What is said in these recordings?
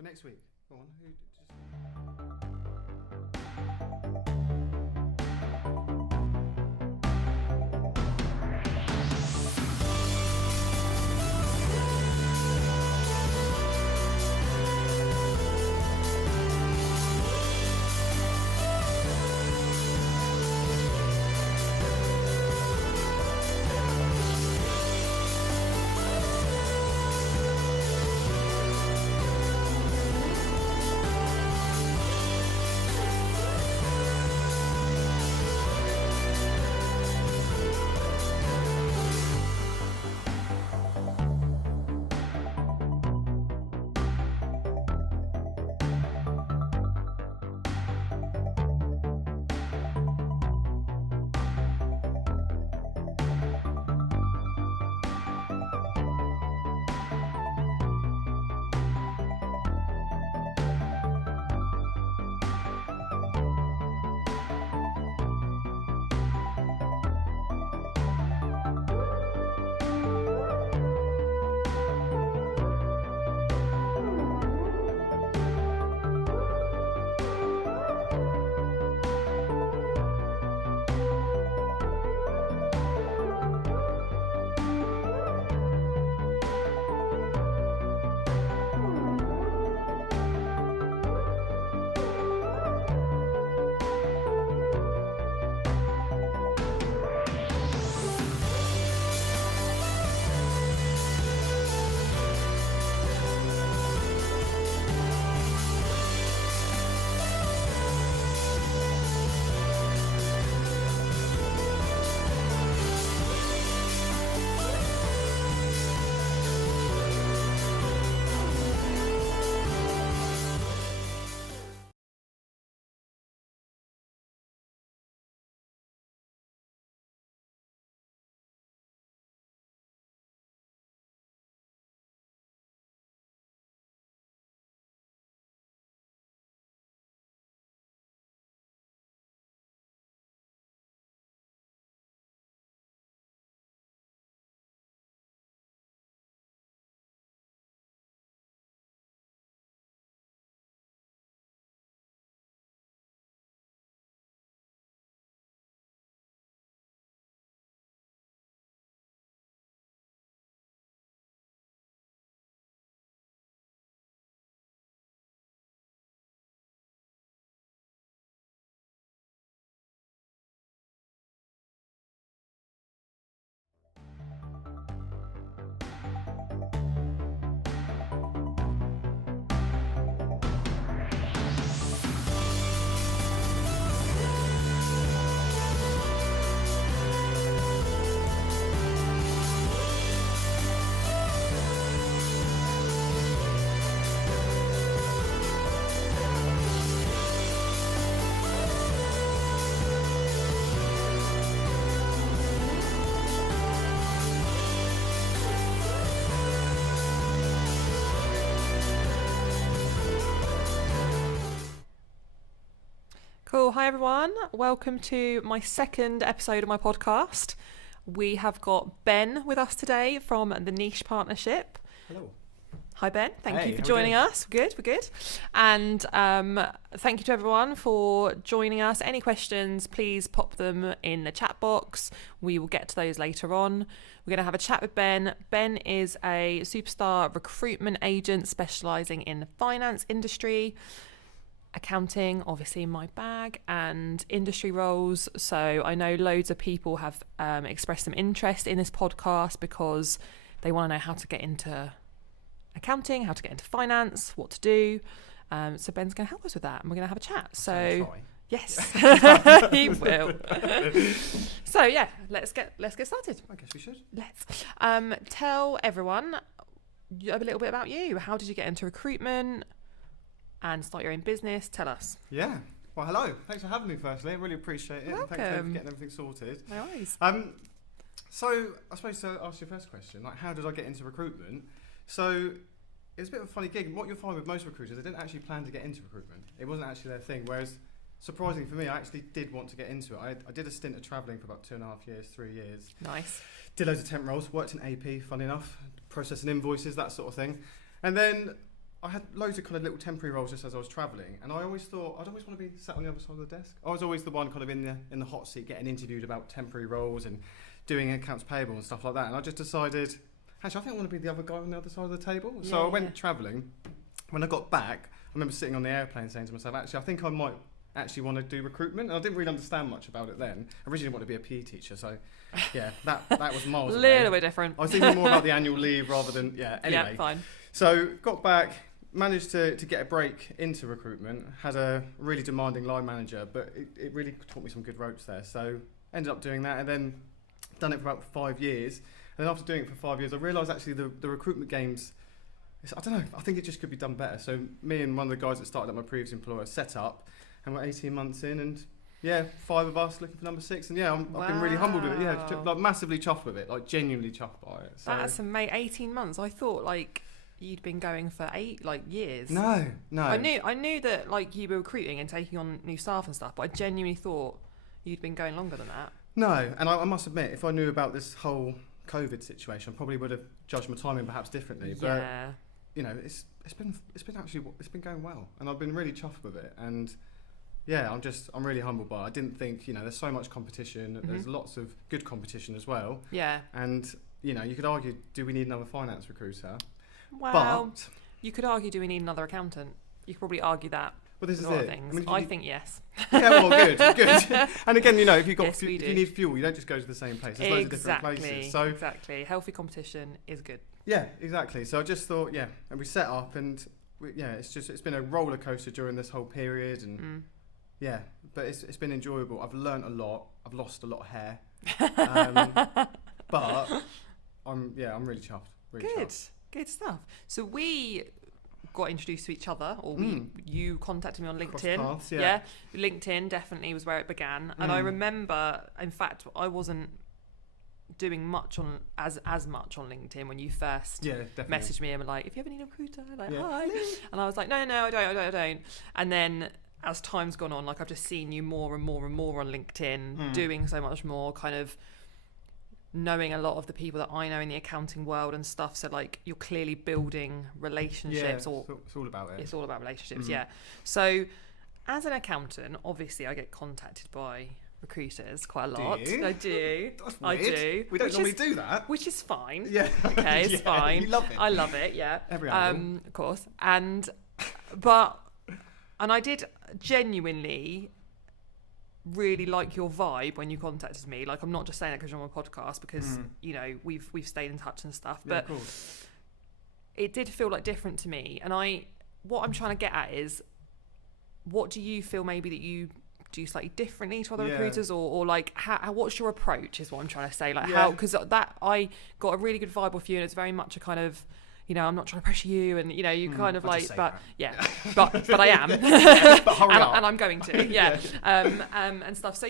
for next week. Go on. Cool. Hi, everyone. Welcome to my second episode of my podcast. We have got Ben with us today from the Niche Partnership. Hello. Hi, Ben. Thank you for how joining us. We're good. And thank you to everyone for joining us. Any questions, please pop them in the chat box. We will get to those later on. We're going to have a chat with Ben. Ben is a superstar recruitment agent specialising in the finance industry. Accounting, obviously my bag, and industry roles. So I know loads of people have expressed some interest in this podcast because they want to know how to get into accounting, how to get into finance, what to do. So Ben's going to help us with that, and we're going to have a chat. So yes, he will. So yeah, let's get started. I guess we should. Let's tell everyone a little bit about you. How did you get into recruitment and start your own business? Tell us. Yeah. Well, hello. Thanks for having me, firstly. I really appreciate it. Welcome. Thanks for getting everything sorted. No worries. So I suppose to ask your first question, like, how did I get into recruitment? So it's a bit of a funny gig. What you'll find with most recruiters, they didn't actually plan to get into recruitment. It wasn't actually their thing. Whereas, surprisingly for me, I actually did want to get into it. I did a stint of travelling for about 2.5 years, 3 years. Nice. Did loads of temp roles, worked in AP, funny enough, processing invoices, that sort of thing. And then I had loads of kind of little temporary roles just as I was travelling, and I always thought I'd always want to be sat on the other side of the desk. I was always the one kind of in the hot seat getting interviewed about temporary roles and doing accounts payable and stuff like that. And I just decided, actually, I think I want to be the other guy on the other side of the table. Yeah, so I went travelling. When I got back, I remember sitting on the airplane saying to myself, actually, I think I might actually want to do recruitment. And I didn't really understand much about it then. I originally wanted to be a PE teacher, so yeah, that was miles away. A little bit different. I was thinking more about the annual leave rather than, anyway. Yeah, fine. So got back, managed to get a break into recruitment, had a really demanding line manager, but it really taught me some good ropes there. So ended up doing that and then done it for about 5 years. And then after doing it for 5 years, I realised actually the recruitment games, I don't know, I think it just could be done better. So me and one of the guys that started at my previous employer set up, and we're 18 months in, and 5 of us looking for number 6, and I've been really humbled with it. Yeah, like massively chuffed with it, like genuinely chuffed by it. So. That's amazing. 18 months. I thought like you'd been going for 8 years. No. I knew that like you were recruiting and taking on new staff and stuff, but I genuinely thought you'd been going longer than that. No, and I must admit, if I knew about this whole COVID situation, I probably would have judged my timing perhaps differently. Yeah. But it's been going well, and I've been really chuffed with it. And I'm really humbled by it. I didn't think, there's so much competition. Mm-hmm. There's lots of good competition as well. Yeah. And you could argue, do we need another finance recruiter? Well, you could argue, do we need another accountant? You could probably argue that. Well, this is it. Things. I think yes. Yeah, well, good. And again, if you've got yes, if you need fuel, you don't just go to the same place. There's loads of different places. So exactly, healthy competition is good. Yeah, exactly. So I just thought, and we set up, and it's been a roller coaster during this whole period, and but it's been enjoyable. I've learnt a lot. I've lost a lot of hair, but I'm really chuffed. Really chuffed. Good stuff. So we got introduced to each other, or you contacted me on LinkedIn. Cross paths, LinkedIn definitely was where it began. And I remember, in fact, I wasn't doing much as much on LinkedIn when you first messaged me and were like, if you ever need a recruiter, hi. And I was like, no, I don't. And then as time's gone on, I've just seen you more and more and more on LinkedIn, doing so much more, kind of knowing a lot of the people that I know in the accounting world and stuff. So you're clearly building relationships. It's all about it. It's all about relationships, So as an accountant, obviously I get contacted by recruiters quite a lot. Do you? I do. That's weird. I do. We don't normally do that. Which is fine. Yeah. Okay, it's fine. You love it. I love it, yeah. Every angle. Of course. And I did genuinely really like your vibe when you contacted me. I'm not just saying that because you're on my podcast, because we've stayed in touch and stuff, but of course. It did feel different to me. And what I'm trying to get at is, what do you feel maybe that you do slightly differently to other recruiters, or how what's your approach is what I'm trying to say, how, because that I got a really good vibe off you, and it's very much a kind of, I'm not trying to pressure you, and you kind of but I am, but hurry up. and I'm going to, and stuff. So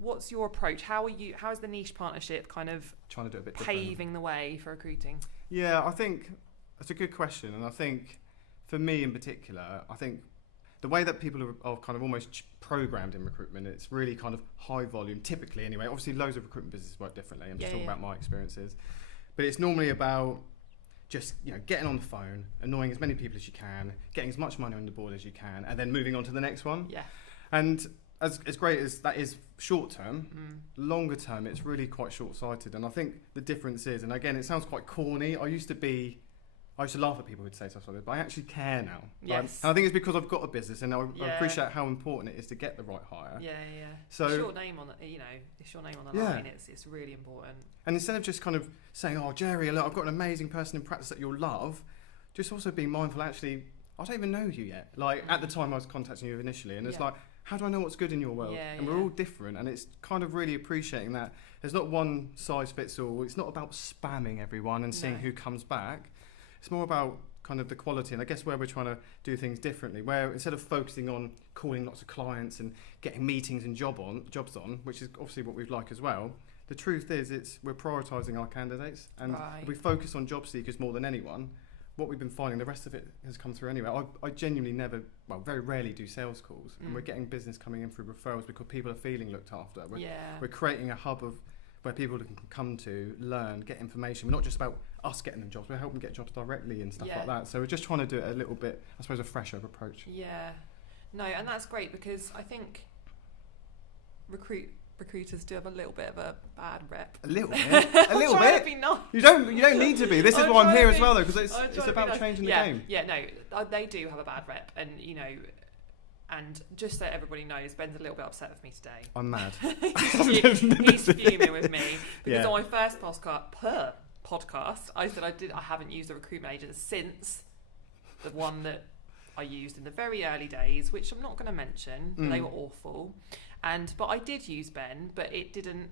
what's your approach? How is the niche partnership kind of trying to do a bit paving different the way for recruiting? Yeah, I think that's a good question, and I think for me in particular, I think the way that people are kind of almost programmed in recruitment, it's really kind of high volume, typically anyway. Obviously, loads of recruitment businesses work differently. I'm just talking about my experiences. But it's normally about just getting on the phone, annoying as many people as you can, getting as much money on the board as you can, and then moving on to the next one. Yeah. And as great as that is short term, longer term, it's really quite short-sighted. And I think the difference is, and again, it sounds quite corny, I used to laugh at people who'd say stuff like this, but I actually care now. Yes. And I think it's because I've got a business, and I appreciate how important it is to get the right hire. Yeah. So it's your name on the, it's your name on the line. It's really important. And instead of just kind of saying, "Oh, Jerry, look, I've got an amazing person in practice that you'll love," just also being mindful. Actually, I don't even know you yet. At the time I was contacting you initially, and it's how do I know what's good in your world? And we're all different, and it's kind of really appreciating that there's not one size fits all. It's not about spamming everyone and seeing who comes back. It's more about kind of the quality, and I guess where we're trying to do things differently, where instead of focusing on calling lots of clients and getting meetings and jobs on, which is obviously what we'd like as well, the truth is we're prioritising our candidates, and we focus on job seekers more than anyone. What we've been finding, the rest of it has come through anyway. I genuinely very rarely do sales calls, and we're getting business coming in through referrals because people are feeling looked after. We're creating a hub of where people can come to learn, get information. We're not just about us getting them jobs. We're helping get jobs directly and stuff Yeah. like that. So we're just trying to do it a little bit, I suppose, a fresher approach. Yeah. No, and that's great because I think recruiters do have a little bit of a bad rep. A little bit. A little I'm trying bit. to be nice. You don't need to be. This is why I'm here as well, though, because it's trying to about be nice. changing the Yeah, game. Yeah, no, they do have a bad rep, and you know, and just so everybody knows, Ben's a little bit upset with me today. I'm mad. He's fuming with me because Yeah. on my first podcast, I said I haven't used a recruitment agent since the one that I used in the very early days, which I'm not going to mention. But they were awful, but I did use Ben, but it didn't.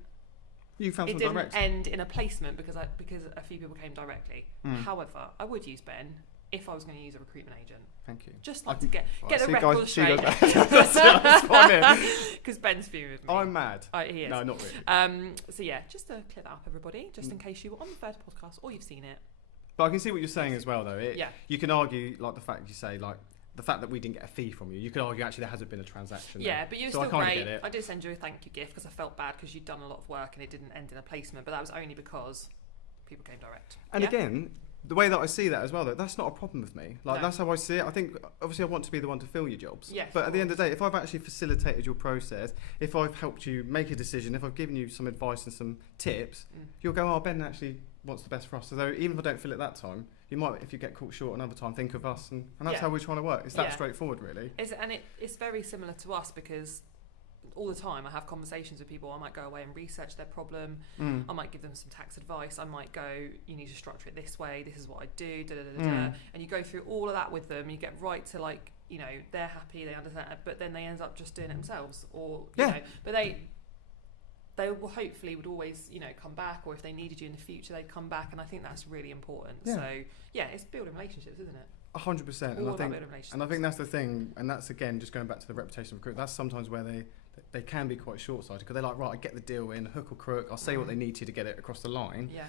You found It some didn't direct. end in a placement because a few people came directly. However, I would use Ben if I was going to use a recruitment agent. Thank you. Just like to get the see, record guys, straight. That's what I mean. Because Ben's fuming with me. I'm mad. He is. No, not really. So yeah, just to clear that up, everybody, just in case you were on the first podcast or you've seen it. But I can see what you're saying as well, though. Yeah. You can argue, like the fact you say, like the fact that we didn't get a fee from you. You could argue actually there hasn't been a transaction. Yeah, there. but you were So still I kinda great. get it. I did send you a thank you gift because I felt bad because you'd done a lot of work and it didn't end in a placement. But that was only because people came direct. And Yeah? again, the way that I see that as well, though, that's not a problem with me. Like, No. that's how I see it. I think, obviously, I want to be the one to fill your jobs. Yes, But of at the end of the day, if I've actually facilitated your process, if I've helped you make a decision, if I've given you some advice and some tips, you'll go, oh, Ben actually wants the best for us. So even if I don't fill it that time, you might, if you get caught short another time, think of us. And that's Yeah. how we're trying to work. It's that Yeah. straightforward, really. It's very similar to us because all the time I have conversations with people. I might go away and research their problem. I might give them some tax advice. I might go, you need to structure it this way. This is what I do. And you go through all of that with them. You get right to like, you know, they're happy, they understand, but then they end up just doing it themselves, or you know, but they will hopefully would always, you know, come back, or if they needed you in the future, they'd come back. And I think that's really important. Yeah. So yeah, it's building relationships, isn't it? 100%. All about building relationships. And I think that's the thing, and that's again just going back to the reputation of recruit. That's sometimes where they can be quite short-sighted because they're like, right, I get the deal in hook or crook. I'll say what they need to get it across the line. Yeah.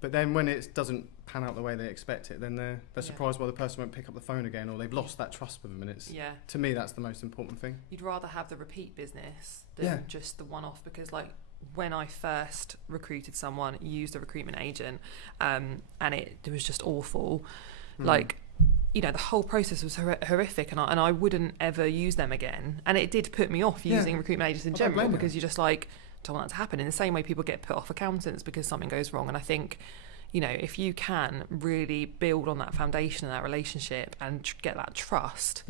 But then when it doesn't pan out the way they expect it, then they're surprised why the person won't pick up the phone again, or they've lost that trust with them. And it's to me that's the most important thing. You'd rather have the repeat business than just the one-off, because like when I first recruited someone, used a recruitment agent, and it was just awful. Like, you know, the whole process was horrific, and I wouldn't ever use them again. And it did put me off using recruitment agents in general, because you just like don't want that to happen. In the same way people get put off accountants because something goes wrong. And I think, you know, if you can really build on that foundation and that relationship and get that trust,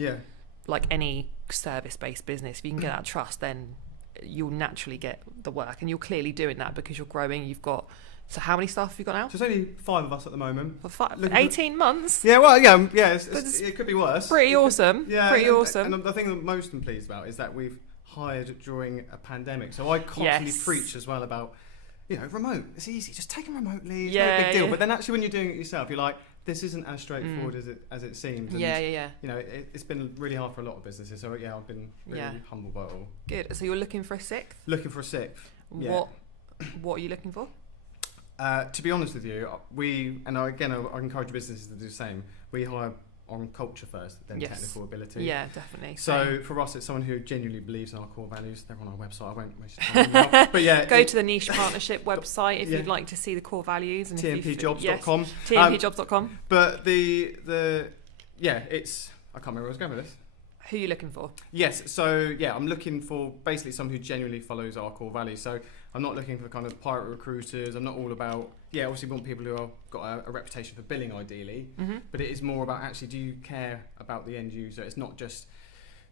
like any service-based business, if you can get that trust, then you'll naturally get the work, and you're clearly doing that because you're growing. You've got, so how many staff have you got now? So there's only 5 of us at the moment. For 18 months? Yeah, well, it could be worse. Pretty awesome. Yeah, pretty awesome. And the thing that most I'm pleased about is that we've hired during a pandemic. So I constantly preach as well about, you know, remote. It's easy. Just take them remotely. It's not a big deal. But then actually when you're doing it yourself, you're like, this isn't as straightforward as it seems. And, you know, it's been really hard for a lot of businesses. So yeah, I've been really humbled by it all. Good. So you're looking for a sixth? Looking for a sixth. Yeah. What are you looking for? To be honest with you, I encourage businesses to do the same. We hire on culture first, then technical ability. Yeah, definitely. So for us, it's someone who genuinely believes in our core values. They're on our website. I won't waste your time now. But yeah, go to the Niche Partnership website if you'd like to see the core values. And tmpjobs.com. tmpjobs.com. But it's, I can't remember where I was going with this. Who are you looking for? Yes, so yeah, I'm looking for basically someone who genuinely follows our core values. So I'm not looking for kind of pirate recruiters. I'm not all about, obviously we want people who have got a reputation for billing ideally, but it is more about actually, do you care about the end user? It's not just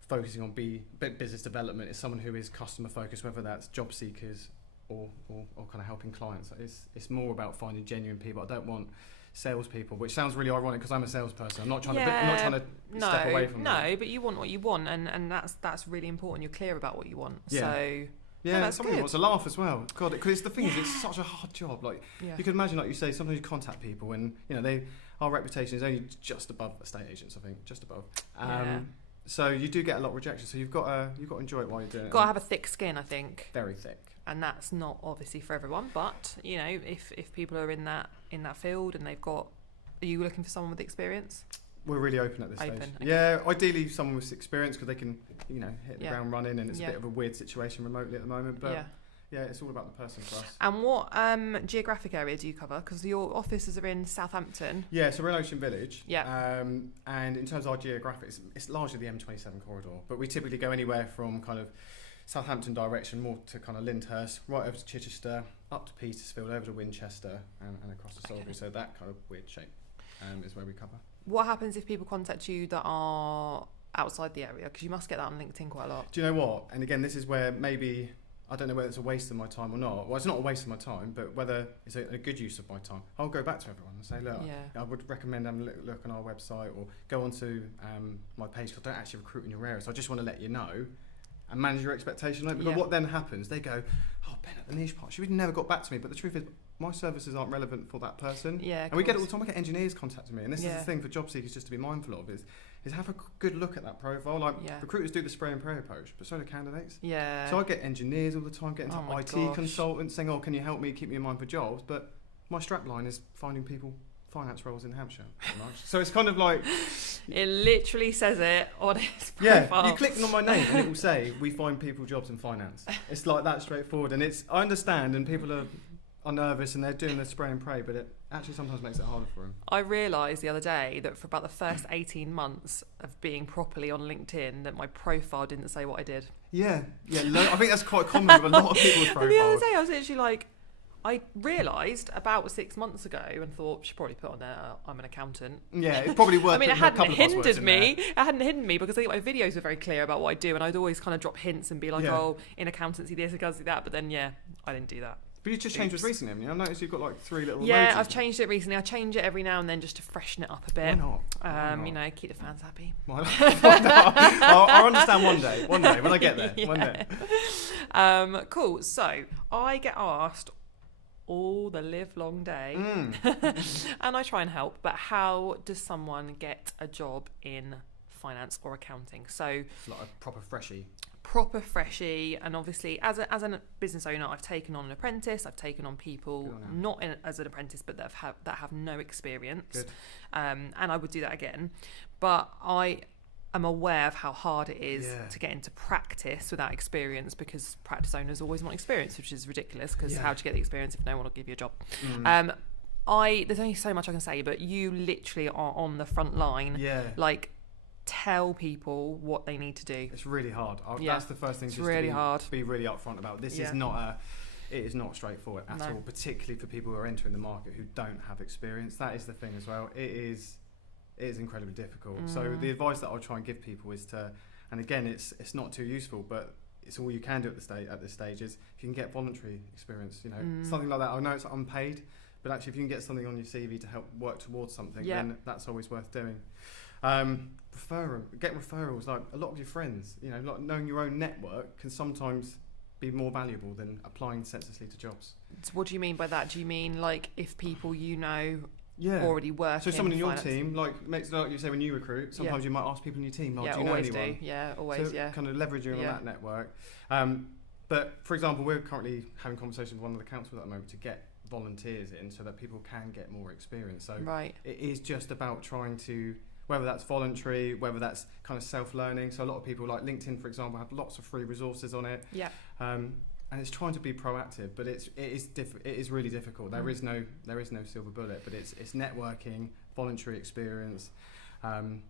focusing on business development. It's someone who is customer focused, whether that's job seekers or kind of helping clients. It's more about finding genuine people. I don't want salespeople, which sounds really ironic because I'm a salesperson. I'm not trying to step away from that. No, but you want what you want, and that's really important. You're clear about what you want. Yeah. So that's someone who wants to laugh as well. God, because the thing is, it's such a hard job. Like you can imagine, like you say, sometimes you contact people, and you know our reputation is only just above estate agents. I think just above. So you do get a lot of rejection. So you've got to enjoy it while you're doing it. Got to have a thick skin, I think. Very thick. And that's not obviously for everyone, but you know, if people are in that field and they've got, are you looking for someone with experience? We're really open at this stage. Okay. Yeah, ideally someone with experience because they can, hit the ground running, and it's a bit of a weird situation remotely at the moment. But Yeah, it's all about the person for us. And what geographic area do you cover? Because your offices are in Southampton. Yeah, so we're in Ocean Village. Yeah. And in terms of our geographics, it's largely the M27 corridor, but we typically go anywhere from kind of Southampton direction, more to kind of Lyndhurst, right over to Chichester, up to Petersfield, over to Winchester, and across to Salisbury. So that kind of weird shape is where we cover. What happens if people contact you that are outside the area? Because you must get that on LinkedIn quite a lot. Do you know what? And again, this is where maybe, I don't know whether it's a waste of my time or not. Well, it's not a waste of my time, but whether it's a good use of my time. I'll go back to everyone and say, look, I would recommend having a look on our website or go onto my page, because I don't actually recruit in your area. So I just want to let you know and manage your expectation. Because what then happens, they go, oh, Ben at the niche part, she really never got back to me. But the truth is, my services aren't relevant for that person. Yeah, and we get it all the time. We get engineers contacting me. And this is the thing for job seekers just to be mindful of is have a good look at that profile. Like recruiters do the spray and pray approach, but so do candidates. Yeah. So I get engineers all the time, getting to IT consultants saying, oh, can you help me, keep me in mind for jobs? But my strapline is finding people finance roles in Hampshire. Pretty much. So it's kind of like... It literally says it on its profile. Yeah, you click on my name and it will say, we find people jobs in finance. It's like that straightforward. And I understand, and people are nervous and they're doing the spray and pray, but it actually sometimes makes it harder for them. I realised the other day that for about the first 18 months of being properly on LinkedIn that my profile didn't say what I did. Yeah. I think that's quite common with a lot of people's profiles. And the other day I was literally like, I realised about 6 months ago and thought, she probably put on there, I'm an accountant. Yeah, it's probably worth. I mean, it hadn't hindered me. It hadn't hidden me because I think my videos were very clear about what I do, and I'd always kind of drop hints and be like, oh, in accountancy this, accountancy that. But then, I didn't do that. But you just changed it recently, haven't you? I've noticed you've got like 3 little emojis. Yeah, I've changed it recently. I change it every now and then just to freshen it up a bit. Why not? You know, keep the fans happy. Why not? I'll understand one day when I get there. One day. Cool. So I get asked all the live long day and I try and help, but how does someone get a job in finance or accounting? So it's like a proper freshie, and obviously as a business owner, I've taken on an apprentice, I've taken on people not as an apprentice but that have no experience. And I would do that again, but I'm aware of how hard it is to get into practice without experience, because practice owners always want experience, which is ridiculous, because how do you get the experience if no one will give you a job? There's only so much I can say, but you literally are on the front line. Like, tell people what they need to do. It's really hard. That's the first thing. It's really hard. Be really upfront about. This is not it is not straightforward at all, particularly for people who are entering the market who don't have experience. That is the thing as well. It is incredibly difficult. So the advice that I'll try and give people is to, and again, it's not too useful, but it's all you can do at this stage is if you can get voluntary experience, something like that. I know it's unpaid, but actually if you can get something on your CV to help work towards something, then that's always worth doing. Get referrals. Like a lot of your friends, like knowing your own network can sometimes be more valuable than applying senselessly to jobs. So what do you mean by that? Do you mean like if people already work? So someone in your team, like you say when you recruit, sometimes you might ask people in your team, do you know anyone? Always. Kind of leveraging on that network. But for example, we're currently having conversations with one of the councils at the moment to get volunteers in so that people can get more experience. So it is just about trying to, whether that's voluntary, whether that's kind of self-learning. So a lot of people, like LinkedIn, for example, have lots of free resources on it. And it's trying to be proactive, but it is really difficult. There is no silver bullet, but it's networking, voluntary experience, and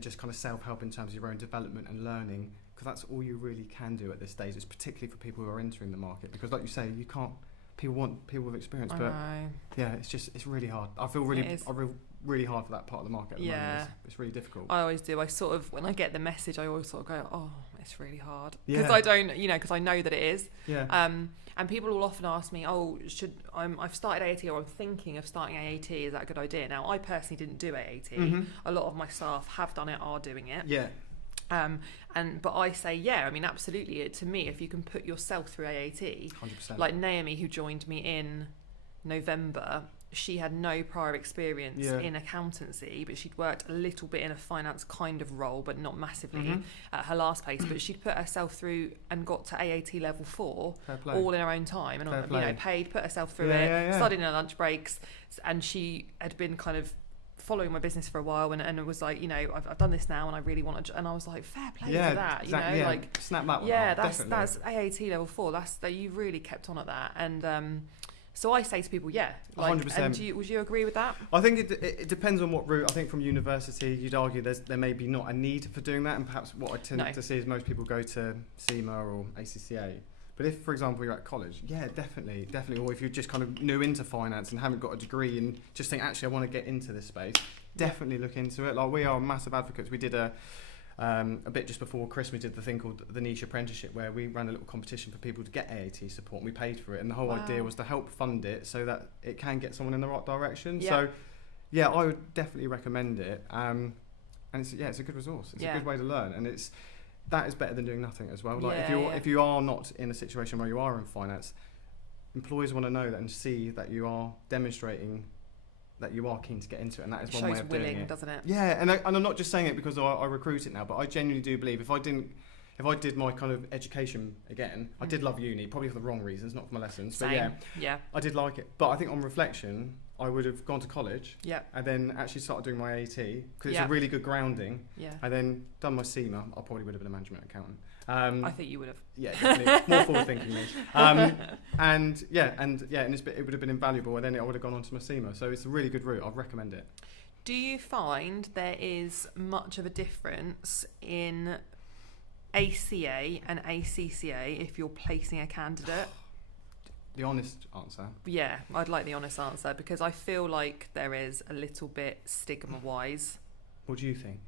just kind of self-help in terms of your own development and learning, because that's all you really can do at this stage. It's particularly for people who are entering the market, because like you say, you can't. People want people with experience, but it's really hard. I feel really hard for that part of the market at the moment. It's really difficult. I always do. When I get the message, I always sort of go, oh, it's really hard. Because I don't, because I know that it is. And people will often ask me, oh, I've started AAT, or I'm thinking of starting AAT, is that a good idea? Now, I personally didn't do AAT. A lot of my staff have done it, are doing it. But I say, absolutely. To me, if you can put yourself through AAT, 100%. like Naomi, who joined me in November, she had no prior experience in accountancy, but she'd worked a little bit in a finance kind of role, but not massively at her last place. But she'd put herself through and got to AAT level 4 all in her own time, and put herself through it, studied in her lunch breaks, and she had been kind of following my business for a while, and it was like, you know, I've done this now, and I really want to, and I was like, fair play for that, you know, like snap that one. Yeah, up, that's AAT level 4. That you really kept on at that, and so I say to people, yeah, like, 100%. And would you agree with that? I think it depends on what route. I think from university, you'd argue there may be not a need for doing that, and perhaps what I tend to see is most people go to CIMA or ACCA. But if, for example, you're at college, yeah, definitely. Or if you're just kind of new into finance and haven't got a degree and just think, actually, I want to get into this space, definitely look into it. Like, we are massive advocates. We did a bit just before Christmas, we did the thing called the Niche Apprenticeship, where we ran a little competition for people to get AAT support, and we paid for it. And the whole idea was to help fund it so that it can get someone in the right direction. Yeah. So, yeah, I would definitely recommend it. And it's a good resource. It's a good way to learn, and that is better than doing nothing as well. Like if you are not in a situation where you are in finance, employers want to know that and see that you are demonstrating that you are keen to get into it, and that is one way of doing it. Doesn't it? Yeah, and I'm not just saying it because I recruit it now, but I genuinely do believe if I did my kind of education again, I did love uni, probably for the wrong reasons, not for my lessons. Same. But yeah, I did like it. But I think on reflection, I would have gone to college and then actually started doing my AAT because it's a really good grounding. Yeah. And then done my CIMA, I probably would have been a management accountant. I think you would have. Yeah, definitely. More forward thinking me. And it would have been invaluable, and then I would have gone on to my CIMA. So it's a really good route. I'd recommend it. Do you find there is much of a difference in ACA and ACCA if you're placing a candidate? The honest answer. Yeah, I'd like the honest answer, because I feel like there is a little bit stigma-wise. What do you think?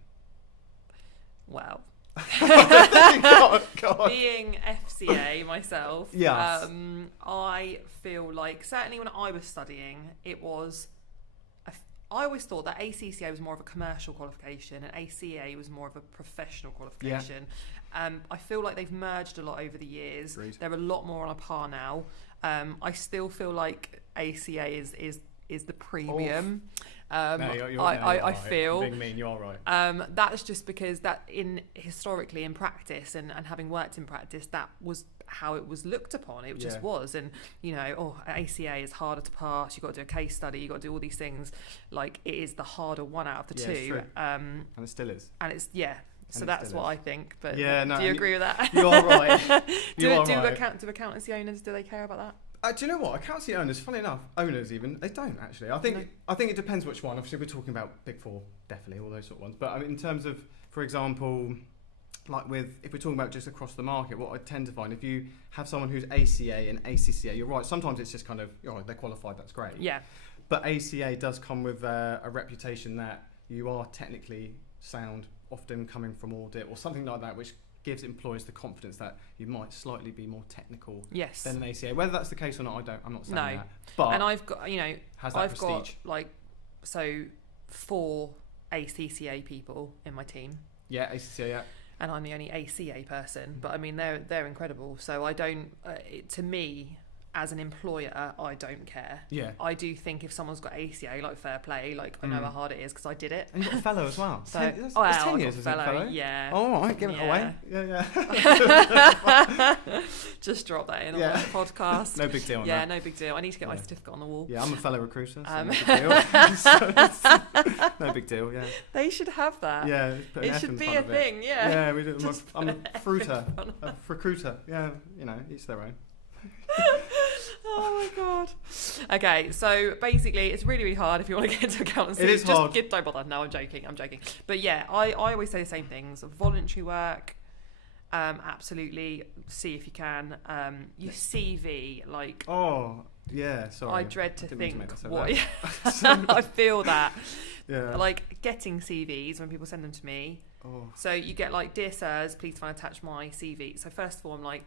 Well, God. Being FCA myself, yes. I feel like certainly when I was studying, I always thought that ACCA was more of a commercial qualification and ACA was more of a professional qualification. Yeah. I feel like they've merged a lot over the years. Agreed. They're a lot more on a par now. I still feel like ACA is the premium. I feel being mean, you're right. That's just because that historically in practice and having worked in practice, that was how it was looked upon. It just was. And you know, ACA is harder to pass, you've got to do a case study, you've got to do all these things. Like, it is the harder one out of the two. It's true. And it still is. And it's so that's what I think. But do you agree with that? You're right. Do accountancy owners, do they care about that? Do you know what? Accountancy owners, funny enough, they don't actually. I think it depends which one. Obviously, we're talking about Big Four, definitely, all those sort of ones. But I mean, in terms of, for example, like if we're talking about just across the market, what I tend to find, if you have someone who's ACA and ACCA, you're right, sometimes it's just kind of, they're qualified, that's great. Yeah. But ACA does come with a reputation that you are technically sound, often coming from audit or something like that, which gives employers the confidence that you might slightly be more technical than an ACA. Whether that's the case or not, I'm not saying that. But and I've got, has that prestige? Got 4 ACCA people in my team. Yeah, ACCA, yeah. And I'm the only ACA person, but I mean, they're incredible. So I don't, to me, as an employer, I don't care. Yeah. I do think if someone's got ACA, like, fair play, like, I know how hard it is because I did it. And you got a fellow as well. So, it's 10 years, isn't it, fellow? Yeah. Oh, all right, give it away. Yeah. Just drop that in on the podcast. No big deal on that. Yeah, no big deal. I need to get my certificate on the wall. Yeah, I'm a fellow recruiter, so no big deal. No big deal, yeah. They should have that. Yeah. It should be a thing, yeah. Yeah, we do. I'm a fruiter. A recruiter. Yeah, each their own. Oh my god. Okay, so basically it's really, really hard if you want to get into accountancy. It is hard. Don't bother. No, I'm joking. But yeah, I always say the same things. Voluntary work, absolutely, see if you can. Your CV, like... Oh, yeah, sorry. I dread to think what... I feel that. Yeah. Like, getting CVs when people send them to me. Oh. So you get like, dear sirs, please find attach my CV. So first of all, I'm like,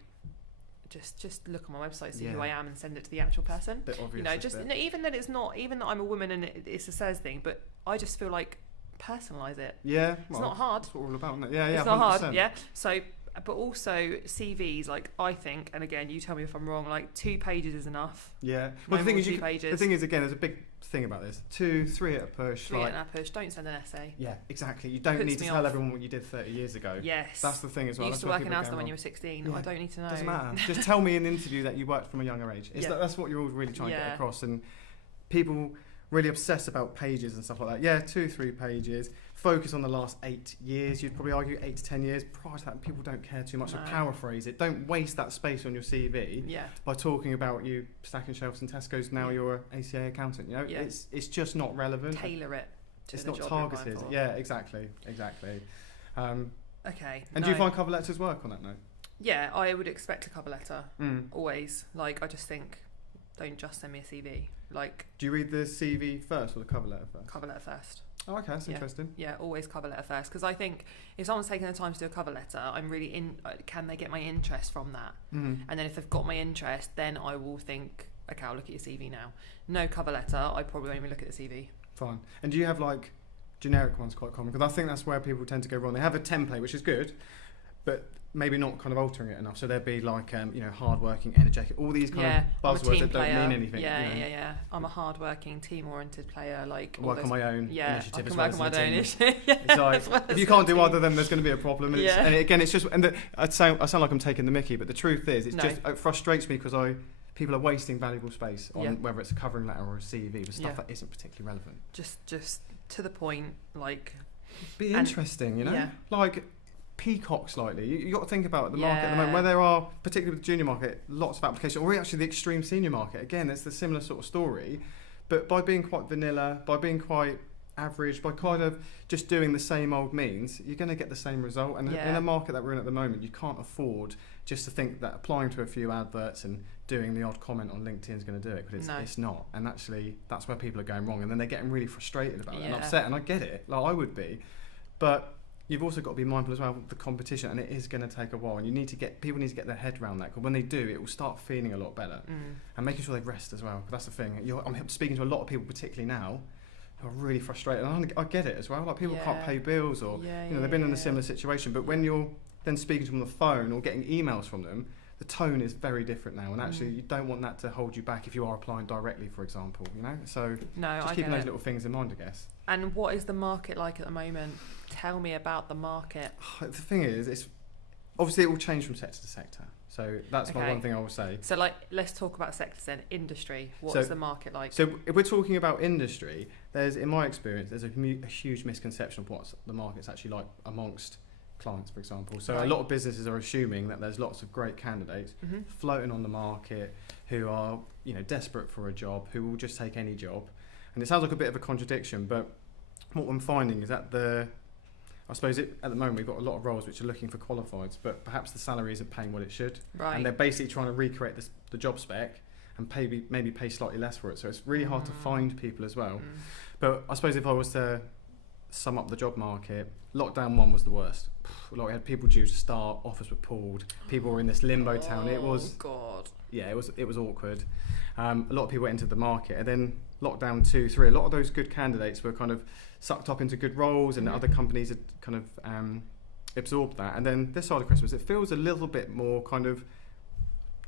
just look on my website, see who I am, and send it to the actual person. Bit obvious, even that it's not, even that I'm a woman and it's a sirs thing, but I just feel like personalise it. Yeah, it's not hard. That's what we're all about, isn't it? Yeah, it's not 100%. Hard. Yeah. So, but also CVs, like, I think, and again, you tell me if I'm wrong, like 2 pages is enough. Yeah. Well, the thing is, again, there's a big thing about this. 2, 3 at a push. 3 at a push. Don't send an essay. Yeah, exactly. You don't need to tell everyone what you did 30 years ago. Yes. That's the thing as well. You used to work in Asda when you were 16. Yeah. I don't need to know. Doesn't matter. Just tell me in an interview that you worked from a younger age. That's what you're all really trying to get across. And people really obsessed about pages and stuff like that. Yeah, 2-3 pages. Focus on the last 8 years. You'd probably argue 8 to 10 years. Prior to that, people don't care too much. So paraphrase it. Don't waste that space on your CV by talking about you stacking shelves in Tesco's. Now you're an ACCA accountant. You know, it's just not relevant. Tailor it to it's the not job targeted. you're Yeah, exactly. Okay. And do you find cover letters work on that note? Yeah, I would expect a cover letter. Always. Like, I just think, don't just send me a CV. Like, do you read the CV first or the cover letter first? Cover letter first. Oh, okay, that's interesting. Yeah, always cover letter first, because I think if someone's taking the time to do a cover letter, I'm really can they get my interest from that? And then if they've got my interest, then I will think, okay, I'll look at your CV now. No cover letter, I probably won't even look at the CV. Fine. And do you have like generic ones quite common? Because I think that's where people tend to go wrong. They have a template, which is good, but maybe not kind of altering it enough. So there'd be like, hardworking, energetic, all these kind of buzzwords that don't mean anything. Yeah. I'm a hardworking, team-oriented player. Like, work on my own initiative. I can as well work on my own initiative. It's like, if you can't do either, then there's going to be a problem. And, and again, it's just, I sound like I'm taking the mickey, but the truth is, it frustrates me because people are wasting valuable space on whether it's a covering letter or a CV, but stuff that isn't particularly relevant. Just to the point, like. Be interesting, you know? Yeah. Like, peacock slightly. You got to think about the market at the moment, where there are, particularly with the junior market, lots of applications, or actually the extreme senior market. Again, it's the similar sort of story, but by being quite vanilla, by being quite average, by kind of just doing the same old means, you're going to get the same result. And in a market that we're in at the moment, you can't afford just to think that applying to a few adverts and doing the odd comment on LinkedIn is going to do it, because it's not. And actually, that's where people are going wrong, and then they're getting really frustrated about it and upset. And I get it, like I would be, but you've also got to be mindful as well of the competition, and it is going to take a while, and people need to get their head around that, because when they do, it will start feeling a lot better. And making sure they rest as well, because that's the thing. I'm speaking to a lot of people, particularly now, who are really frustrated, and I get it as well. Like, people can't pay bills, or they've been in a similar situation, but when you're then speaking to them on the phone or getting emails from them, the tone is very different now, and actually you don't want that to hold you back if you are applying directly, for example, so just keeping those little things in mind, I guess. And what is the market like at the moment? Tell me about the market. The thing is, it's obviously it will change from sector to sector, so that's my one thing I will say. So, like, let's talk about sectors then. Industry, what's the market like? So if we're talking about industry, in my experience, there's a huge misconception of what the market's actually like amongst clients, for example. So a lot of businesses are assuming that there's lots of great candidates floating on the market who are, desperate for a job, who will just take any job. And it sounds like a bit of a contradiction, but what I'm finding is that at the moment we've got a lot of roles which are looking for qualifieds, but perhaps the salary isn't paying what it should. Right. And they're basically trying to recreate the job spec and maybe pay slightly less for it. So it's really hard to find people as well. But I suppose if I was to sum up the job market, lockdown 1 was the worst. We had people due to start, offers were pulled, people were in this limbo town. It was it was awkward. A lot of people entered the market, and then lockdown 2, 3, a lot of those good candidates were kind of sucked up into good roles, and other companies had kind of absorbed that. And then this side of Christmas, it feels a little bit more kind of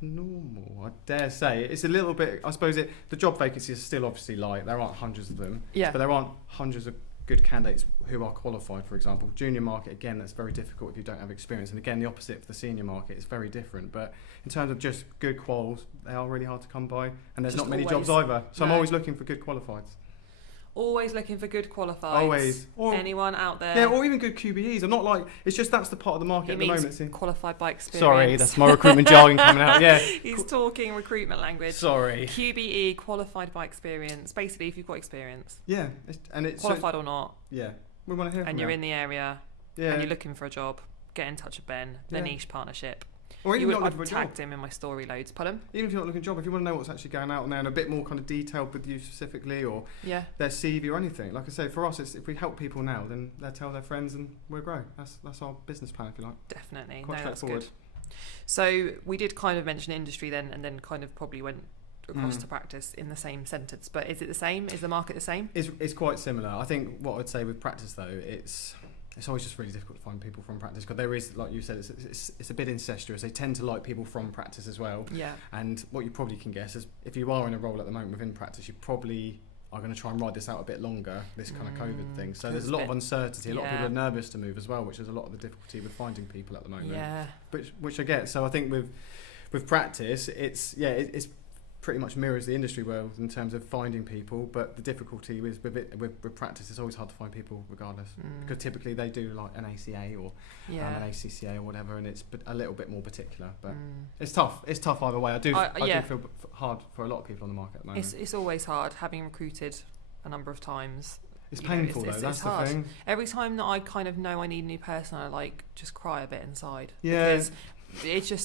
normal, I dare say. It's a little bit, I suppose the job vacancies are still obviously light. There aren't hundreds of them, but there aren't hundreds of good candidates who are qualified, for example. Junior market, again, that's very difficult if you don't have experience. And again, the opposite for the senior market, it's very different. But in terms of just good quals, they are really hard to come by. And there's not many jobs either. So I'm always looking for good qualifieds. Always looking for good qualifieds. Always. Anyone out there? Yeah, or even good QBEs. I'm not like, it's just that's the part of the market at the moment. Qualified by experience. Sorry, that's my recruitment jargon coming out. Yeah. He's talking recruitment language. Sorry. QBE, qualified by experience. Basically, if you've got experience. Yeah. It's qualified or not. Yeah. We want to hear from you. And you're in the area. Yeah. And you're looking for a job. Get in touch with Ben. The Niche Partnership. Or even I've tagged him in my story loads. Pardon? Even if you're not looking for a job, if you want to know what's actually going out there and a bit more kind of detailed with you specifically, or their CV or anything. Like I say, for us, if we help people now, then they'll tell their friends and we'll grow. That's our business plan, if you like. Definitely. Quite straightforward. That's good. So we did kind of mention industry then, and then kind of probably went across to practice in the same sentence. But is it the same? Is the market the same? It's quite similar. I think what I'd say with practice, though, it's always just really difficult to find people from practice, because there is, like you said, it's a bit incestuous. They tend to like people from practice as well. Yeah. And what you probably can guess is, if you are in a role at the moment within practice, you probably are going to try and ride this out a bit longer, this kind of COVID thing. So there's a lot of uncertainty. A lot of people are nervous to move as well, which is a lot of the difficulty with finding people at the moment. Yeah. Which I get. So I think with practice, it's pretty much mirrors the industry world in terms of finding people, but the difficulty is with practice, it's always hard to find people regardless, because typically they do like an ACA or an ACCA or whatever, and it's a little bit more particular, but it's tough either way. I do feel hard for a lot of people on the market at the moment. It's always hard, having recruited a number of times. It's painful though, that's the thing. Every time that I kind of know I need a new person, I like just cry a bit inside. Yeah. Because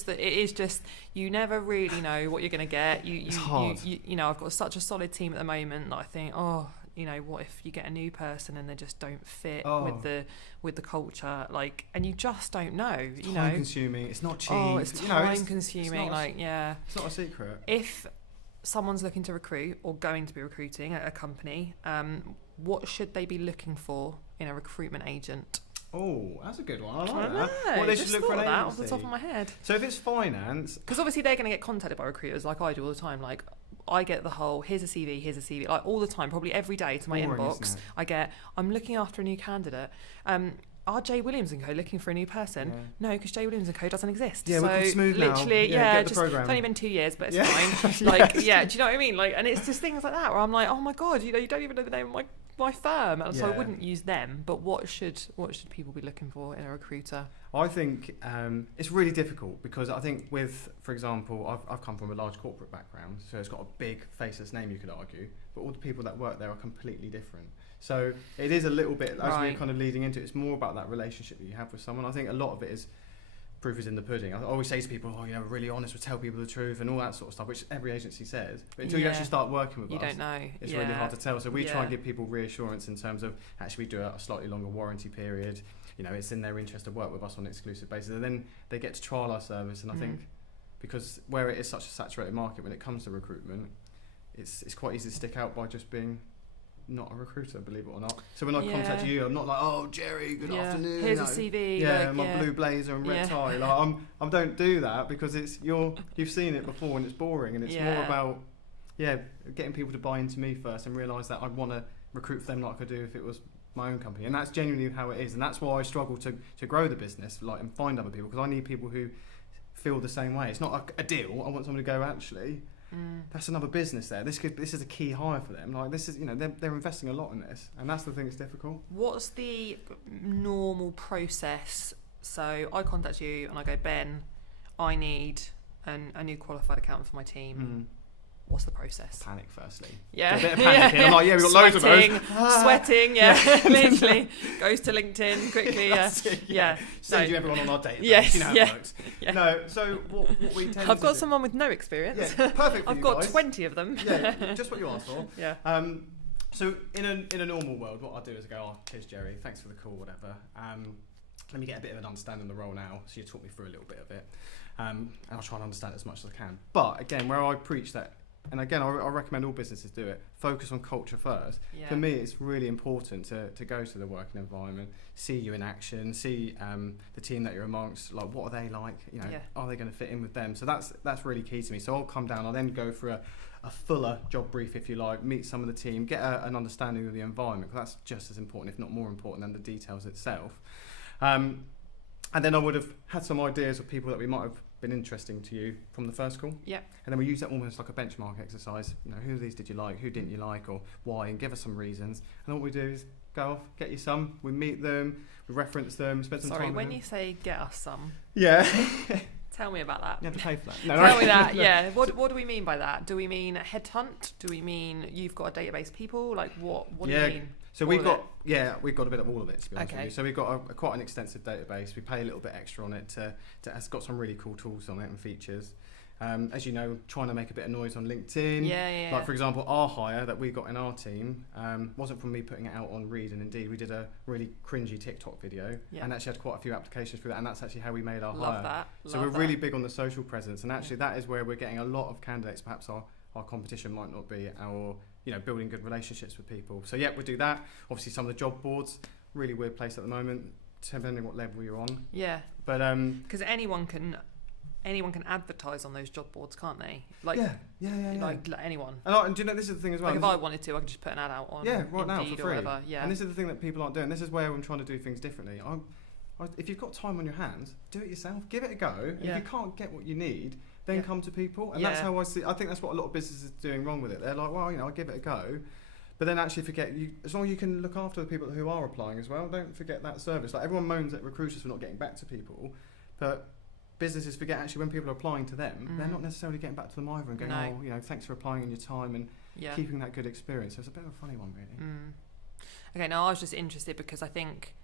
it is just you never really know what you're going to get. It's hard. You know, I've got such a solid team at the moment that I think, you know, what if you get a new person and they just don't fit with the culture, like, and you just don't know. Time consuming. It's not cheap. It's time consuming. It's not a secret. If someone's looking to recruit or going to be recruiting at a company, what should they be looking for in a recruitment agent? Oh, that's a good one. I like that. What they should look for an agency. Off the top of my head. So if it's finance, because obviously they're going to get contacted by recruiters like I do all the time. Like I get the whole here's a CV, like all the time, probably every day to my inbox. I get I'm looking after a new candidate. Are J Williams and Co looking for a new person? Yeah. No, because J Williams and Co doesn't exist. Yeah, we're smooth literally, now. It's only been 2 years, but it's fine. Like, do you know what I mean? Like, and it's just things like that where I'm like, oh my god, you know, you don't even know the name of my firm, and so I wouldn't use them. But what should people be looking for in a recruiter? I think it's really difficult because I think for example, I've come from a large corporate background, so it's got a big faceless name, you could argue, but all the people that work there are completely different. So it is a little bit, as we're kind of leading into, it's more about that relationship that you have with someone. I think a lot of it is proof is in the pudding. I always say to people, we're really honest, we tell people the truth and all that sort of stuff, which every agency says. But until you actually start working with us, you don't know. It's really hard to tell. So we try and give people reassurance in terms of actually we do a slightly longer warranty period. You know, it's in their interest to work with us on an exclusive basis. And then they get to trial our service. And I think because where it is such a saturated market when it comes to recruitment, it's quite easy to stick out by just being not a recruiter, believe it or not. So when I contact you, I'm not like, oh Jerry, good afternoon. Here's a CV. My blue blazer and red tie. Like I don't do that because you've seen it before and it's boring, and it's more about getting people to buy into me first and realise that I'd want to recruit for them like I could do if it was my own company. And that's genuinely how it is, and that's why I struggle to grow the business, like, and find other people, because I need people who feel the same way. It's not a deal. I want someone to go, actually, that's another business there. This is a key hire for them. Like, this is, they're investing a lot in this, and that's the thing that's difficult. What's the normal process? So I contact you and I go, Ben, I need a new qualified accountant for my team. What's the process? Panic, firstly. Yeah. A bit of panic here. I'm like, we've got loads of those. Sweating, literally. Goes to LinkedIn quickly, Send you everyone on our database. Yes, you know how it works. Yeah. No, so what we tend I've got someone with no experience. Yeah, perfect for I've you got guys. 20 of them. Yeah, just what you asked for. Yeah. So in a normal world, what I do is I go, cheers Jerry, thanks for the call, whatever. Let me get a bit of an understanding of the role now. So you talk me through a little bit of it. And I'll try and understand it as much as I can. But again, where I preach that, and again, I recommend all businesses do it, focus on culture first. Yeah. For me, it's really important to go to the working environment, see you in action, see the team that you're amongst, like, what are they like? Are they going to fit in with them? So that's really key to me. So I'll come down, I'll then go for a fuller job brief, if you like, meet some of the team, get an understanding of the environment, because that's just as important, if not more important, than the details itself. And then I would have had some ideas of people that we might have been interesting to you from the first call. Yeah. And then we use that almost like a benchmark exercise. Who of these did you like? Who didn't you like? Or why? And give us some reasons. And what we do is go off, get you some. We meet them. We reference them. Spend some time with them. Sorry, when you say get us some. Yeah. Tell me about that. You have to pay for that. Tell me that. Yeah. What do we mean by that? Do we mean headhunt? Do we mean you've got a database of people? Like what do you mean? So we've got a bit of all of it, to be honest with you. So we've got quite an extensive database. We pay a little bit extra on it it's got some really cool tools on it and features. As you know, trying to make a bit of noise on LinkedIn. Yeah. Like, for example, our hire that we got in our team wasn't from me putting it out on Reed and Indeed. We did a really cringy TikTok video and actually had quite a few applications for that, and that's actually how we made our hire. So we're really big on the social presence, and actually that is where we're getting a lot of candidates. Perhaps our competition might not be our, building good relationships with people. So we do that. Obviously some of the job boards, really weird place at the moment, depending what level you're on. Yeah. But because anyone can advertise on those job boards, can't they? Like, like anyone. And do you know, this is the thing as well. Like, if I wanted to, I could just put an ad out on right now for free. Or whatever. Yeah. And this is the thing that people aren't doing. This is where I'm trying to do things differently. If you've got time on your hands, do it yourself. Give it a go. And if you can't get what you need, then come to people. And that's how I see. I think that's what a lot of businesses are doing wrong with it. They're like, well, I'll give it a go. But then actually forget, as long as you can look after the people who are applying as well, don't forget that service. Like everyone moans at recruiters for not getting back to people, but businesses forget actually when people are applying to them, they're not necessarily getting back to them either and going, thanks for applying in your time and keeping that good experience. So it's a bit of a funny one, really. Okay, now I was just interested because I think,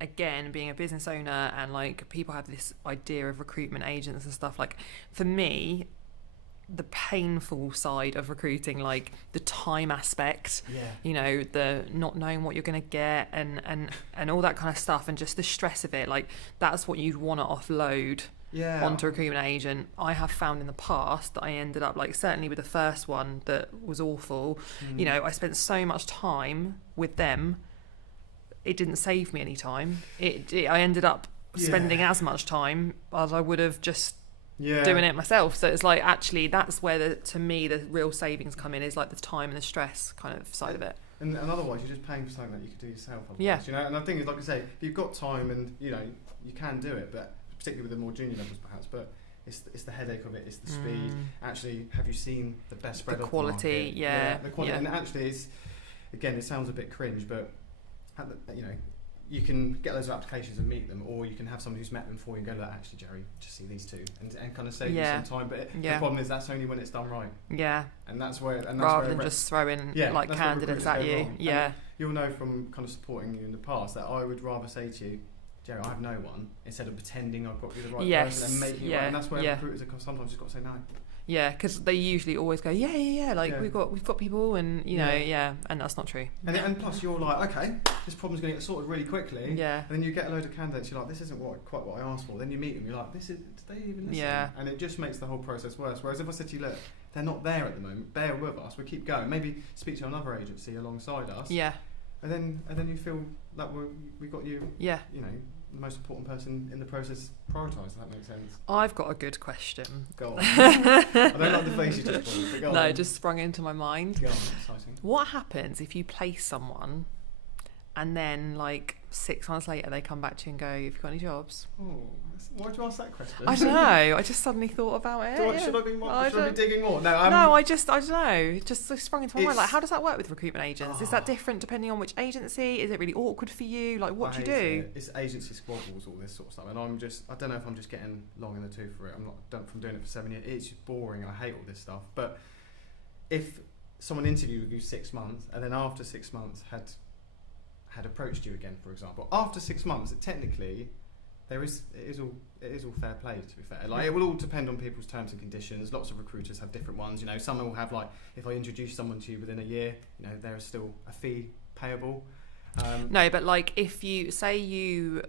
again, being a business owner and like people have this idea of recruitment agents and stuff, like for me, the painful side of recruiting, like the time aspect, the not knowing what you're going to get and all that kind of stuff, and just the stress of it, like that's what you'd want to offload onto a recruitment agent. I have found in the past that I ended up, like certainly with the first one that was awful, I spent so much time with them, it didn't save me any time. I ended up spending as much time as I would have just doing it myself. So it's like, actually that's where to me the real savings come in, is like the time and the stress kind of side of it. And otherwise you're just paying for something that you could do yourself. And I think, like I say, if you've got time and you can do it, but particularly with the more junior levels perhaps, but it's the headache of it, it's the speed. Actually, have you seen the best spread the of quality? The market? The quality. And actually it's, again, it sounds a bit cringe, but you can get loads of applications and meet them, or you can have somebody who's met them before you and go, look, actually, Jerry, just see these two, and kind of save you some time. But the problem is that's only when it's done right. Yeah. And that's where, rather than just throwing like candidates at you. And you'll know from kind of supporting you in the past that I would rather say to you, Jerry, I have no one, instead of pretending I've got you the right person and making it right. And that's where recruiters are sometimes just got to say no. Yeah, because they usually always go, like we've got people, and and that's not true. And plus you're like, okay, this problem's going to get sorted really quickly. Yeah. And then you get a load of candidates, you're like, this isn't quite what I asked for. Then you meet them, you're like, did they even listen? Yeah. And it just makes the whole process worse. Whereas if I said to you, look, they're not there at the moment, bear with us, we'll keep going. Maybe speak to another agency alongside us. Yeah. And then you feel like we got you. Yeah. The most important person in the process prioritised, if that makes sense. I've got a good question. Go on. I don't like the face you just pulled, but go on. No, it just sprung into my mind. Go on, exciting. What happens if you place someone and then like 6 months later they come back to you and go, have you got any jobs? Oh, why'd you ask that question? I don't know. I just suddenly thought about it. Should I be digging more? No, I don't know. It just sprung into my mind. Like, how does that work with recruitment agents? Is that different depending on which agency? Is it really awkward for you? Like, what do you do? It's agency squabbles, all this sort of stuff. And I don't know if I'm just getting long in the tooth for it. I'm not from doing it for 7 years. It's just boring. I hate all this stuff. But if someone interviewed with you 6 months and then after 6 months had approached you again, for example, after 6 months, technically, it is all fair play, to be fair. Like, it will all depend on people's terms and conditions. Lots of recruiters have different ones. Some will have, like, if I introduce someone to you within a year, there is still a fee payable. No, but like if you say you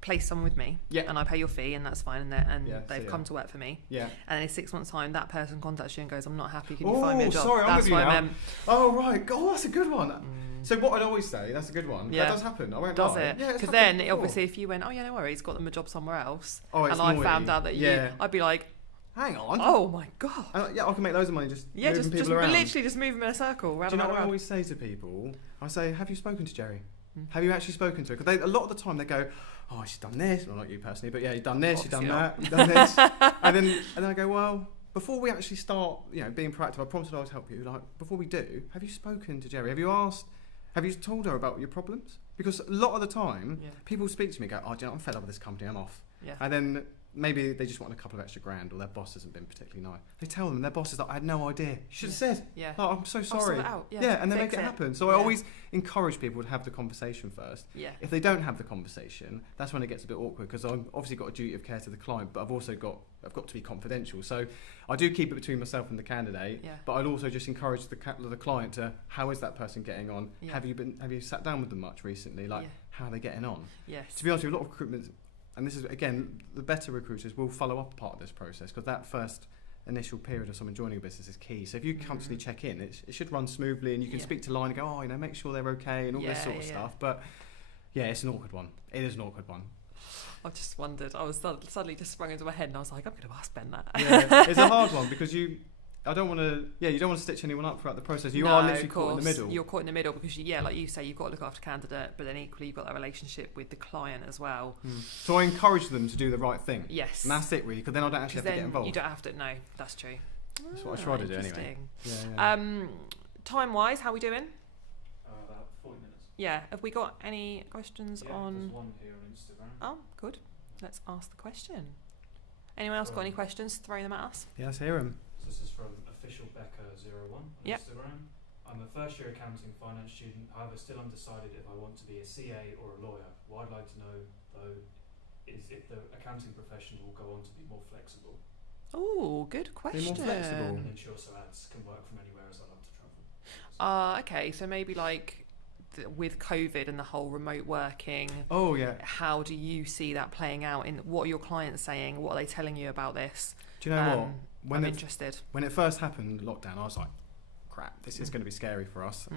place someone with me, and I pay your fee, and that's fine, and they've come to work for me, and then in 6 months' time that person contacts you and goes, I'm not happy, can you find me a job? Sorry, that's what I meant. Oh right, God, that's a good one. So what I'd always say, that's a good one. That does happen. I won't lie. Does it? Yeah, because then obviously if you went, oh yeah, no worries, got them a job somewhere else, and I found out that I'd be like, hang on. Oh my God. I can make loads of money just moving people around. Literally just move them in a circle. Do you know what I always say to people? I say, have you spoken to Jerry? Have you actually spoken to her? Because a lot of the time they go, oh, she's done this. Well, not you personally, but you've done this, you've done that, you've done this. and then I go, well, before we actually start, being proactive, I promised I'd always help you. Like, before we do, have you spoken to Jerry? Have you told her about your problems? Because a lot of the time, people speak to me and go, oh, I'm fed up with this company, I'm off. Yeah. And then maybe they just want a couple of extra grand, or their boss hasn't been particularly nice. They tell them, their boss is like, I had no idea. You should have said. Yeah. Oh, I'm so sorry. I'll sort it out. And they make it happen. So I always encourage people to have the conversation first. Yeah. If they don't have the conversation, that's when it gets a bit awkward, because I've obviously got a duty of care to the client, but I've got to be confidential. So I do keep it between myself and the candidate, but I'd also just encourage the client to, how is that person getting on? Yeah. Have you sat down with them much recently? Like, how are they getting on? Yes. To be honest with you, a lot of recruitment, and this is, again, the better recruiters will follow up part of this process, because that first initial period of someone joining a business is key. So if you constantly check in, it should run smoothly, and you can speak to line and go, make sure they're okay, and all this sort of stuff. But it's an awkward one. It is an awkward one. I just wondered. I was suddenly just sprung into my head, and I was like, I'm going to ask Ben that. Yeah, it's a hard one, because I don't want to. Yeah, you don't want to stitch anyone up throughout the process. You are literally caught in the middle. You're caught in the middle because like you say, you've got to look after candidate, but then equally you've got that relationship with the client as well. So I encourage them to do the right thing. Yes, and that's it really, because then I don't actually have to get involved. You don't have to. No, that's true. That's what I try to do anyway. Time wise, how are we doing? About 40 minutes. Yeah. Have we got any questions on? There's one here on Instagram. Oh, good. Let's ask the question. Anyone else got any questions? Throw them at us. Yeah, let's hear them. So this is from officialbecker01 on Instagram. I'm a first year accounting finance student, however still undecided if I want to be a CA or a lawyer. What I'd like to know though is if the accounting profession will go on to be more flexible. Oh, good question. Be more flexible. And ensure so ads can work from anywhere as I love to travel. Okay, so maybe like with COVID and the whole remote working. Oh yeah. How do you see that playing out? In what are your clients saying? What are they telling you about this? Do you know what? I'm interested. When it first happened, lockdown, I was like, crap, this is going to be scary for us.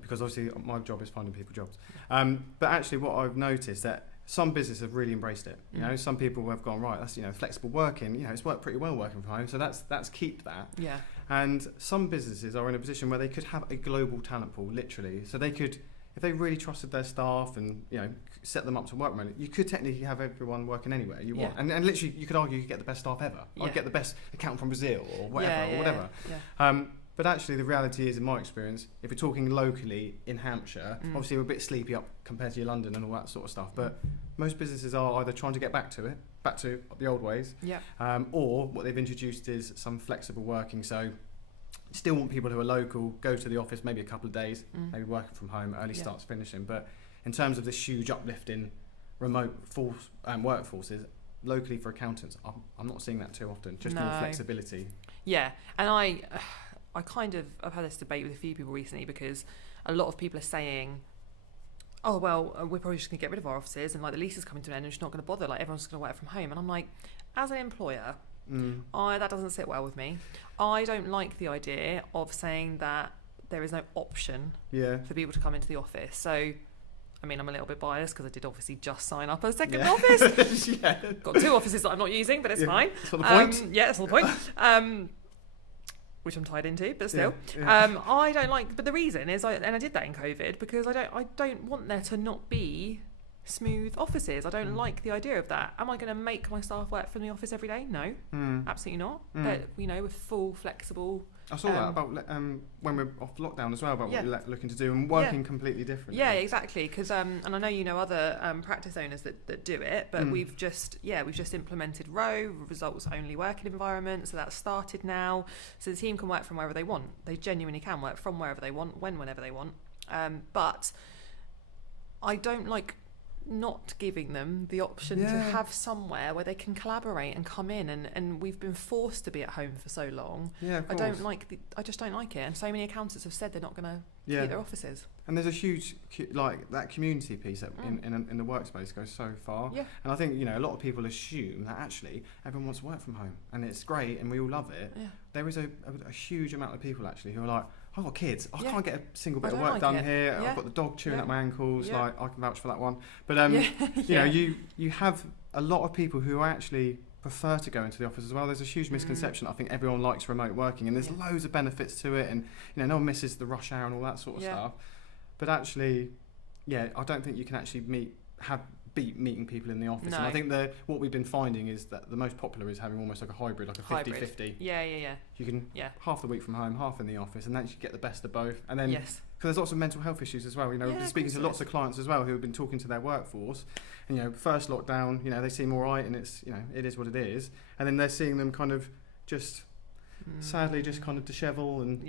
Because obviously my job is finding people jobs. But actually what I've noticed that some businesses have really embraced it. You know, some people have gone, right, that's, flexible working, it's worked pretty well working from home. So that's keep that. Yeah. And some businesses are in a position where they could have a global talent pool, literally. So they could, if they really trusted their staff and, set them up to work remotely, you could technically have everyone working anywhere you want. And literally, you could argue you could get the best staff ever. Yeah. I'd get the best accountant from Brazil or whatever. Yeah. But actually, the reality is, in my experience, if you're talking locally in Hampshire, obviously we're a bit sleepy up compared to your London and all that sort of stuff. But most businesses are either trying to get back to the old ways, or what they've introduced is some flexible working. So still want people who are local, go to the office maybe a couple of days, maybe working from home, early starts, finishing. But in terms of this huge uplift in remote workforces, locally for accountants, I'm not seeing that too often, just more flexibility. Yeah, and I've had this debate with a few people recently because a lot of people are saying, oh, well, we're probably just going to get rid of our offices and like the lease is coming to an end and we're just not going to bother, like everyone's going to work from home. And I'm like, as an employer, that doesn't sit well with me. I don't like the idea of saying that there is no option for people to come into the office. So, I mean, I'm a little bit biased because I did obviously just sign up a second office. Got 2 offices that I'm not using, but it's fine. That's not the point. That's not the point. Which I'm tied into, but still. I don't like, but the reason is, I did that in COVID because I don't want there to not be smooth offices. I don't like the idea of that. Am I going to make my staff work from the office every day? No, absolutely not. But with full flexible. I saw that about when we're off lockdown as well, about what we're looking to do and working completely differently. Yeah, exactly. Because and I know other practice owners that do it, but we've just implemented results only working environment. So that's started now. So the team can work from wherever they want. They genuinely can work from wherever they want, whenever they want. But I don't like not giving them the option to have somewhere where they can collaborate and come in, and we've been forced to be at home for so long. I just don't like it, and so many accountants have said they're not going to keep their offices. And there's a huge that community piece that in the workspace goes so far. And I think a lot of people assume that actually everyone wants to work from home and it's great and we all love it. There is a huge amount of people actually who are like, I've got kids, I can't get a single bit of work done here. I've got the dog chewing at my ankles, like I can vouch for that one. But you have a lot of people who actually prefer to go into the office as well. There's a huge misconception. I think everyone likes remote working, and there's loads of benefits to it, and no one misses the rush hour and all that sort of stuff. But actually, I don't think you can actually beat meeting people in the office. And I think what we've been finding is that the most popular is having almost like a hybrid, like a 50-50. You can half the week from home, half in the office, and then you get the best of both. And then because there's lots of mental health issues as well. We've been speaking to lots of clients as well who have been talking to their workforce. And first lockdown, they seem all right, and it's it is what it is. And then they're seeing them kind of just sadly just kind of dishevel and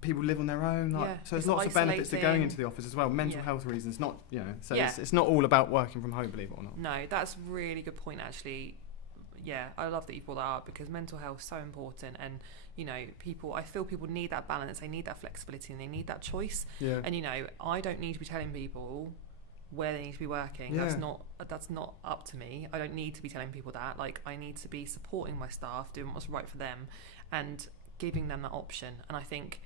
people live on their own. So there's lots of benefits to going into the office as well. Mental health reasons, not So it's not all about working from home, believe it or not. No, that's a really good point actually. I love that you brought that up because mental health is so important, and I feel people need that balance, they need that flexibility, and they need that choice. And I don't need to be telling people where they need to be working. That's not up to me. I don't need to be telling people that. Like, I need to be supporting my staff, doing what's right for them and giving them that option. And I think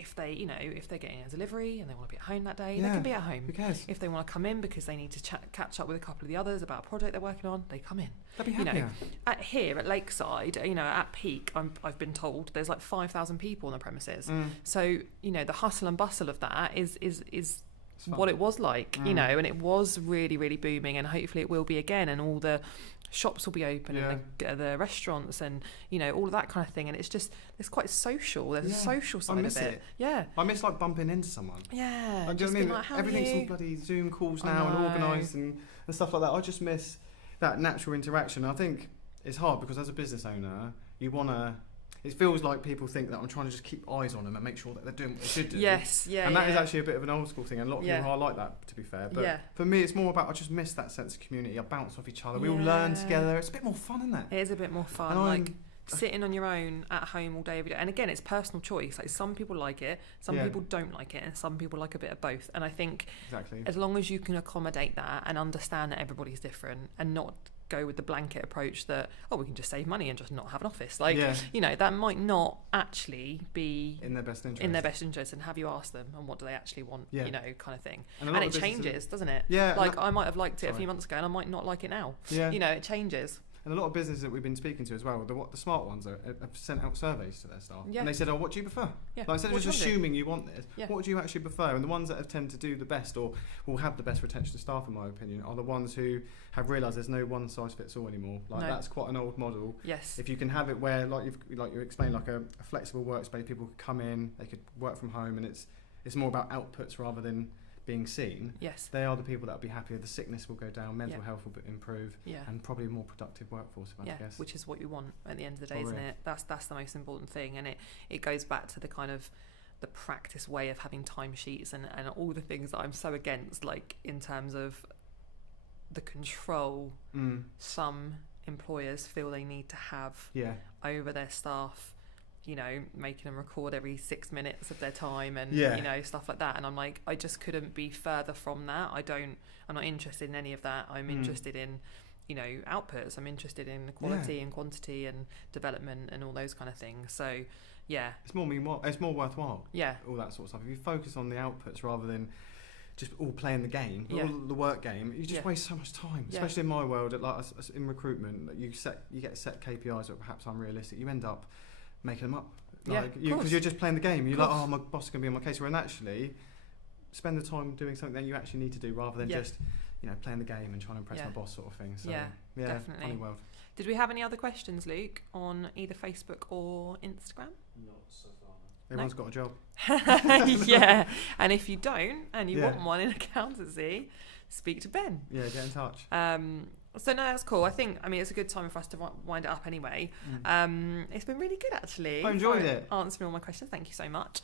if they're getting a delivery and they want to be at home that day, they Yeah. can be at home. Who cares? If they want to come in because they need to catch up with a couple of the others about a project they're working on, they come in. They'll be You know, happier. Here at Lakeside, at peak, I've been told there's like 5,000 people on the premises. So, the hustle and bustle of that is what it was like, and it was really, really booming, and hopefully it will be again, and all the shops will be open and the restaurants and all of that kind of thing, and it's quite social. There's a social side of it. Yeah, I miss like bumping into someone. Yeah, do you know what I mean? Like, Everything's all bloody Zoom calls now and organised and stuff like that. I just miss that natural interaction. I think it's hard because as a business owner, you want to. It feels like people think that I'm trying to just keep eyes on them and make sure that they're doing what they should do. Yes, yeah. And that is actually a bit of an old school thing, and a lot of people are like that, to be fair. But for me, it's more about I just miss that sense of community. I bounce off each other. We all learn together. It's a bit more fun, isn't it? It is a bit more fun. Like sitting on your own at home all day, every day. And again, it's personal choice. Like some people like it, some people don't like it, and some people like a bit of both. And I think as long as you can accommodate that and understand that everybody's different and not go with the blanket approach that we can just save money and just not have an office, that might not actually be in their best interest. And have you asked them and what do they actually want, kind of thing. And it changes, doesn't it? I might have liked it a few months ago and I might not like it now. It changes. And a lot of businesses that we've been speaking to as well, the smart ones have sent out surveys to their staff. And they said, what do you prefer? Like, instead of just assuming you want this, what do you actually prefer? And the ones that have tend to do the best or will have the best retention of staff, in my opinion, are the ones who have realised there's no one size fits all anymore. That's quite an old model. Yes. If you can have it where, like you explained, like a flexible workspace, people could come in, they could work from home, and it's more about outputs rather than being seen. Yes. They are the people that will be happier. The sickness will go down, mental health will improve, and probably a more productive workforce, I guess. Which is what you want at the end of the day, isn't it? That's the most important thing, and it goes back to the kind of the practice way of having timesheets and all the things that I'm so against, like in terms of the control some employers feel they need to have over their staff. Making them record every 6 minutes of their time and stuff like that, and I'm like, I just couldn't be further from that. I'm not interested in any of that. I'm interested in outputs. I'm interested in quality and quantity and development and all those kind of things. So it's more worthwhile, all that sort of stuff. If you focus on the outputs rather than just all playing the game, all the work game, you just waste so much time. Especially in my world, in recruitment, you get set KPIs that are perhaps unrealistic. You end up making them up, because you're just playing the game. You're like, my boss is going to be on my case. When actually, spend the time doing something that you actually need to do, rather than just playing the game and trying to impress my boss, sort of thing. So definitely. Funny world. Did we have any other questions, Luke, on either Facebook or Instagram? Not so far. Everyone's got a job. And if you don't and you want one in accountancy, speak to Ben. Get in touch. So no, that's cool. I mean, it's a good time for us to wind it up anyway. It's been really good, actually. I enjoyed it. Answering all my questions. Thank you so much.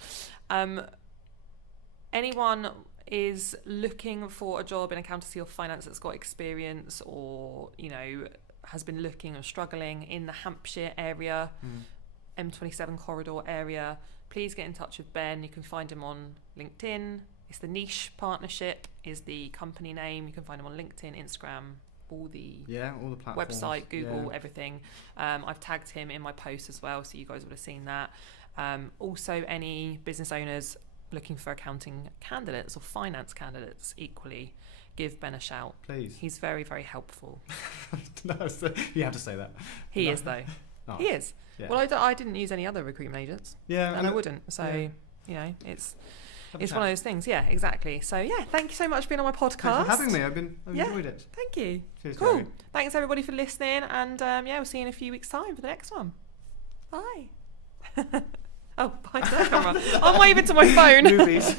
Anyone is looking for a job in accountancy or finance that's got experience, or has been looking or struggling in the Hampshire area, M27 corridor area, please get in touch with Ben. You can find him on LinkedIn. It's the Niche Partnership is the company name. You can find him on LinkedIn, Instagram, all the platforms, website, Google, everything. I've tagged him in my post as well, so you guys would have seen that. Also, any business owners looking for accounting candidates or finance candidates, equally, give Ben a shout. Please. He's very, very helpful. You have to say that. He is, though. Nice. He is. Yeah. Well, I didn't use any other recruitment agents. And I wouldn't. So, it's one of those things. Yeah, exactly. So, thank you so much for being on my podcast. Thanks for having me. I've enjoyed it. Thank you. Cheers, cool. Jerry. Thanks, everybody, for listening. And, we'll see you in a few weeks' time for the next one. Bye. Oh, bye to the camera. I'm waving to my phone. Movies.